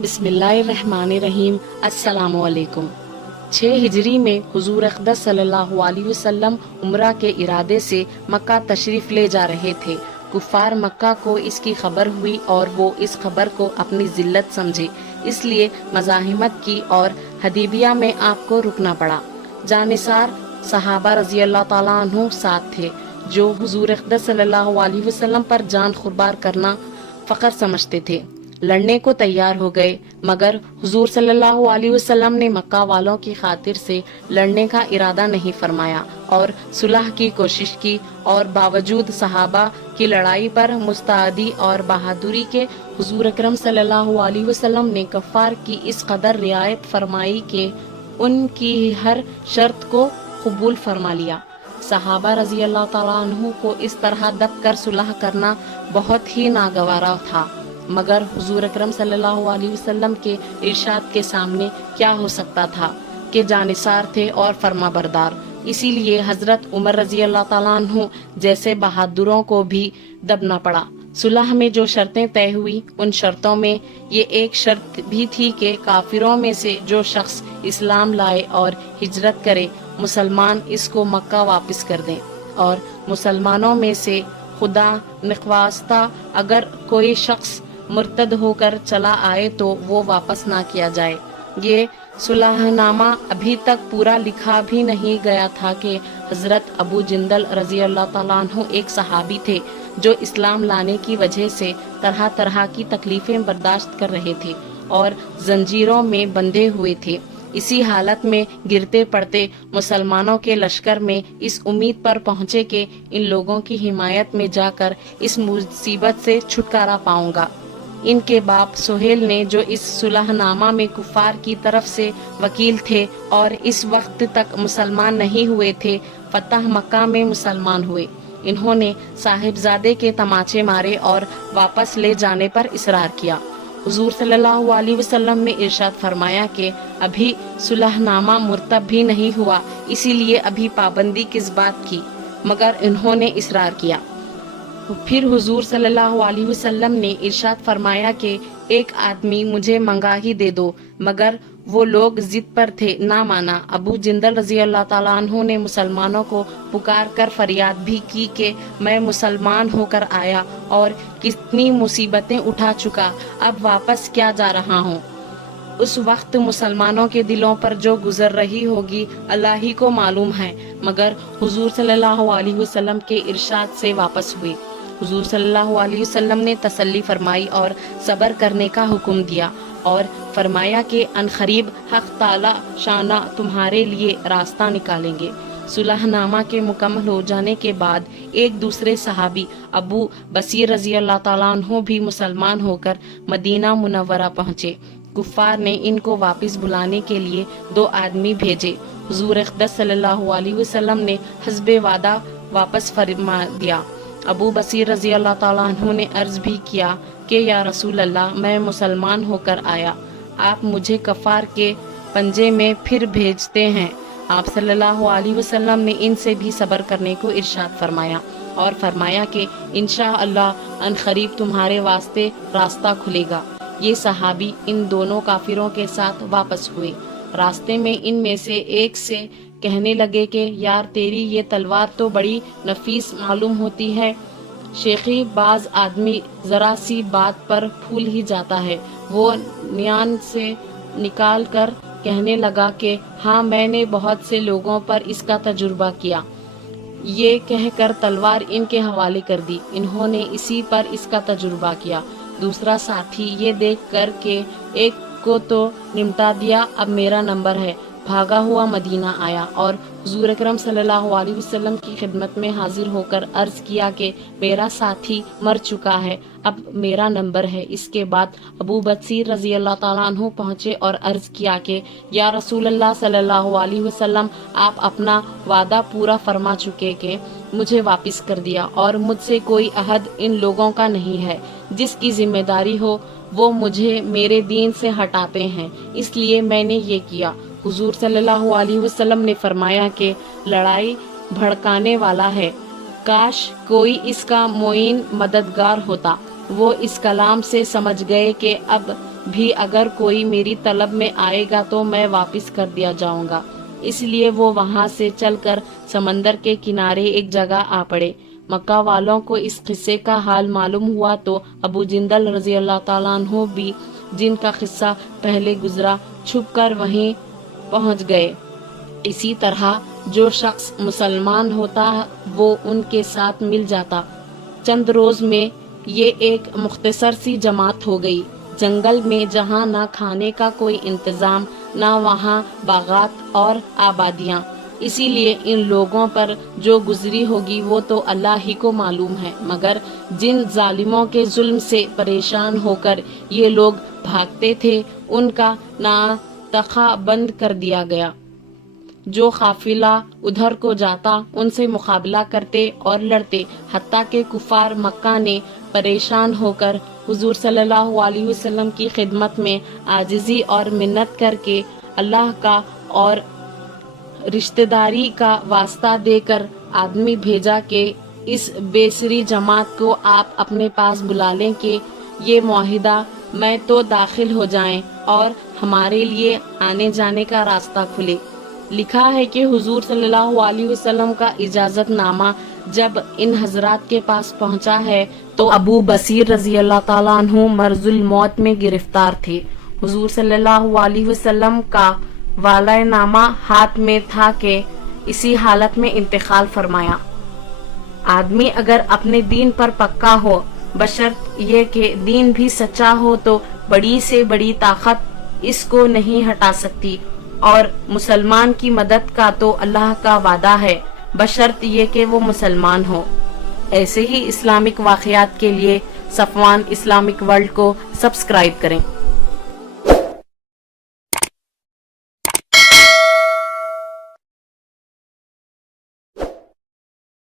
बिस्मिल्लाहिर्रहमानिर्रहीम। अस्सलाम वालेकुम। 6 हिजरी में हुजूर अक़दस सल्लल्लाहु अलैहि वसल्लम उम्रा के इरादे से मक्का तशरीफ़ ले जा रहे थे। कुफ़ार मक्का को इसकी खबर हुई और वो इस खबर को अपनी ज़िल्लत समझे, इसलिए मज़ाहिमत की और हदीबिया में आपको रुकना पड़ा। जानिसार सहाबा रज़ी अल्लाह ताला अन्हु साथ थे, जो हुजूर अक़दस सल्लल्लाहु अलैहि वसल्लम पर जान कुर्बान करना फ़ख्र समझते थे। लड़ने को तैयार हो गए, मगर हुजूर सल्लल्लाहु अलैहि वसल्लम ने मक्का वालों की खातिर से लड़ने का इरादा नहीं फरमाया और सुलह की कोशिश की, और बावजूद सहाबा की लड़ाई पर मुस्तैदी और बहादुरी के हुजूर अकरम सल्लल्लाहु अलैहि वसल्लम ने कफ़ार की इस कदर रियायत फरमाई कि उनकी हर शर्त को कबूल फरमा लिया। सहाबा रज़ी अल्लाह ताला अन्हु को इस तरह दब कर सुलह करना बहुत ही नागवारा था, मगर हुजूर अकरम सल्लल्लाहु अलैहि वसल्लम के इरशाद के सामने क्या हो सकता था कि जानिसार थे और फरमाबरदार। इसीलिए हजरत उमर रजी अल्लाह ताला अन्हु जैसे बहादुरों को भी दबना पड़ा। सुलह में जो शर्तें तय हुई, उन शर्तों में ये एक शर्त भी थी कि काफिरों में से जो शख्स इस्लाम लाए और हिजरत करे, मुसलमान इसको मक्का वापस कर दें, और मुसलमानों में से खुदा नख्वास्ता अगर कोई शख्स मुर्तद होकर चला आए तो वो वापस ना किया जाए। ये सुलहनामा अभी तक पूरा लिखा भी नहीं गया था कि हजरत अबू जिंदल रजी अल्लाह ताला अन्हु एक सहाबी थे, जो इस्लाम लाने की वजह से तरह तरह की तकलीफें बर्दाश्त कर रहे थे और जंजीरों में बंधे हुए थे। इसी हालत में गिरते पड़ते मुसलमानों के लश्कर में इस उम्मीद पर पहुंचे कि इन लोगों की हिमायत में जाकर इस मुसीबत से छुटकारा पाऊंगा। इनके बाप सुहेल ने, जो इस सुलहनामा में कुफार की तरफ से वकील थे और इस वक्त तक मुसलमान नहीं हुए थे, फतह मक्का में मुसलमान हुए। इन्होंने साहिबजादे के तमाचे मारे और वापस ले जाने पर इसरार किया। हुजूर सल्लल्लाहु अलैहि वसल्लम ने इरशाद फरमाया कि अभी सुलहनामा मुरतब भी नहीं हुआ, इसीलिए अभी पाबंदी किस बात की, मगर इन्होंने इसरार किया। फिर हुजूर सल्लल्लाहु अलैहि वसल्लम ने इरशाद फरमाया कि एक आदमी मुझे मंगा ही दे दो, मगर वो लोग जिद पर थे, ना माना। अबू जिंदल रजी अल्लाह ताला अन्हु ने मुसलमानों को पुकार कर फरियाद भी की कि मैं मुसलमान होकर आया और कितनी मुसीबतें उठा चुका, अब वापस क्या जा रहा हूँ। उस वक्त मुसलमानों के दिलों पर जो गुजर रही होगी अल्लाह ही को मालूम है, मगर हुजूर सल्लल्लाहु अलैहि वसल्लम के इरशाद से वापस हुए। हुजूर सल्लल्लाहु अलैहि वसल्लम ने तसल्ली फरमाई और सब्र करने का हुक्म दिया और फरमाया कि अनखरीब हक ताला शाना तुम्हारे लिए रास्ता निकालेंगे। सुलहनामा के मुकम्मल हो जाने के बाद एक दूसरे सहाबी अबू बसीर रजी अल्लाह ताला अन्हु भी मुसलमान होकर मदीना मुनव्वरा पहुँचे। कुफ़ार ने इनको वापस बुलाने के लिए 2 आदमी भेजे। हुजूर अक़दस सल्लल्लाहु अलैहि वसल्लम ने हस्बे वादा वापस फरमा दिया। अबू बसीर रजी अल्लाह ताला अन्हु ने अर्ज भी किया कि या रसूल अल्लाह, मैं मुसलमान होकर आया, आप मुझे कफ़ार के पंजे में फिर भेजते हैं। आप सल्लल्लाहु अलैहि वसल्लम ने इनसे भी सब्र करने को इरशाद फरमाया और फरमाया कि इंशाअल्लाह अनखरीब तुम्हारे वास्ते रास्ता खुलेगा। ये सहाबी इन दोनों काफिरों के साथ वापस हुए। रास्ते में इनमें से एक से कहने लगे कि यार, तेरी ये तलवार तो बड़ी नफीस मालूम होती है। शेखी बाज आदमी जरा सी बात पर फूल ही जाता है। वो नियान से निकाल कर कहने लगा कि हाँ, मैंने बहुत से लोगों पर इसका तजुर्बा किया। ये कहकर तलवार इनके हवाले कर दी। इन्होंने इसी पर इसका तजुर्बा किया। दूसरा साथी ये देख कर के एक को तो निमटा दिया, अब मेरा नंबर है, भागा हुआ मदीना आया और हुजूर अकरम सल्लल्लाहु अलैहि वसल्लम की खिदमत में हाजिर होकर अर्ज किया कि मेरा साथी मर चुका है, अब मेरा नंबर है। इसके बाद अबू बसीर रजी अल्लाह ताला अन्हु पहुँचे और अर्ज किया कि या रसूल अल्लाह सल्लल्लाहु अलैहि वसल्लम, आप अपना वादा पूरा फरमा चुके कि मुझे वापस कर दिया और मुझसे कोई अहद इन लोगों का नहीं है। जिसकी जिम्मेदारी हो वो मुझे मेरे दीन से हटाते हैं, इसलिए मैंने ये किया। हुजूर सल्लल्लाहु अलैहि वसल्लम ने फरमाया कि लड़ाई भड़काने वाला है, काश कोई इसका मोइन मददगार होता। वो इस कलाम से समझ गए कि अब بھی اگر کوئی میری طلب میں آئے گا تو میں واپس کر دیا جاؤں گا۔ اس لیے وہ وہاں سے چل کر سمندر کے کنارے ایک جگہ آ پڑے۔ مکہ والوں کو اس قصے کا حال معلوم ہوا تو ابو جندل رضی اللہ تعالیٰ عنہ بھی، جن کا قصہ پہلے گزرا، چھپ کر وہیں پہنچ گئے۔ اسی طرح جو شخص مسلمان ہوتا وہ ان کے ساتھ مل جاتا۔ چند روز میں یہ ایک مختصر سی جماعت ہو گئی۔ جنگل میں جہاں نہ کھانے کا کوئی انتظام، نہ وہاں باغات اور آبادیاں، اسی لیے ان لوگوں پر جو گزری ہوگی وہ تو اللہ ہی کو معلوم ہے، مگر جن ظالموں کے ظلم سے پریشان ہو کر یہ لوگ بھاگتے تھے ان کا ناطقہ بند کر دیا گیا۔ جو قافلہ ادھر کو جاتا ان سے مقابلہ کرتے اور لڑتے، حتیٰ کہ کفار مکہ نے پریشان ہو کر حضور صلی اللہ علیہ وسلم کی خدمت میں عاجزی اور منت کر کے اللہ کا اور رشتہ داری کا واسطہ دے کر آدمی بھیجا کہ اس بیسری جماعت کو آپ اپنے پاس بلا لیں کہ یہ معاہدہ میں تو داخل ہو جائیں اور ہمارے لیے آنے جانے کا راستہ کھلے۔ لکھا ہے کہ حضور صلی اللہ علیہ وسلم کا اجازت نامہ جب ان حضرات کے پاس پہنچا ہے تو ابو بصیر رضی اللہ تعالیٰ عنہ مرض الموت میں گرفتار تھے۔ حضور صلی اللہ علیہ وسلم کا والہ نامہ ہاتھ میں تھا کہ اسی حالت میں انتقال فرمایا۔ آدمی اگر اپنے دین پر پکا ہو، بشرط یہ کہ دین بھی سچا ہو، تو بڑی سے بڑی طاقت اس کو نہیں ہٹا سکتی، اور مسلمان کی مدد کا تو اللہ کا وعدہ ہے، بشرط یہ کہ وہ مسلمان ہو۔ ایسے ہی اسلامک واقعات کے لیے صفوان اسلامک ورلڈ کو سبسکرائب کریں۔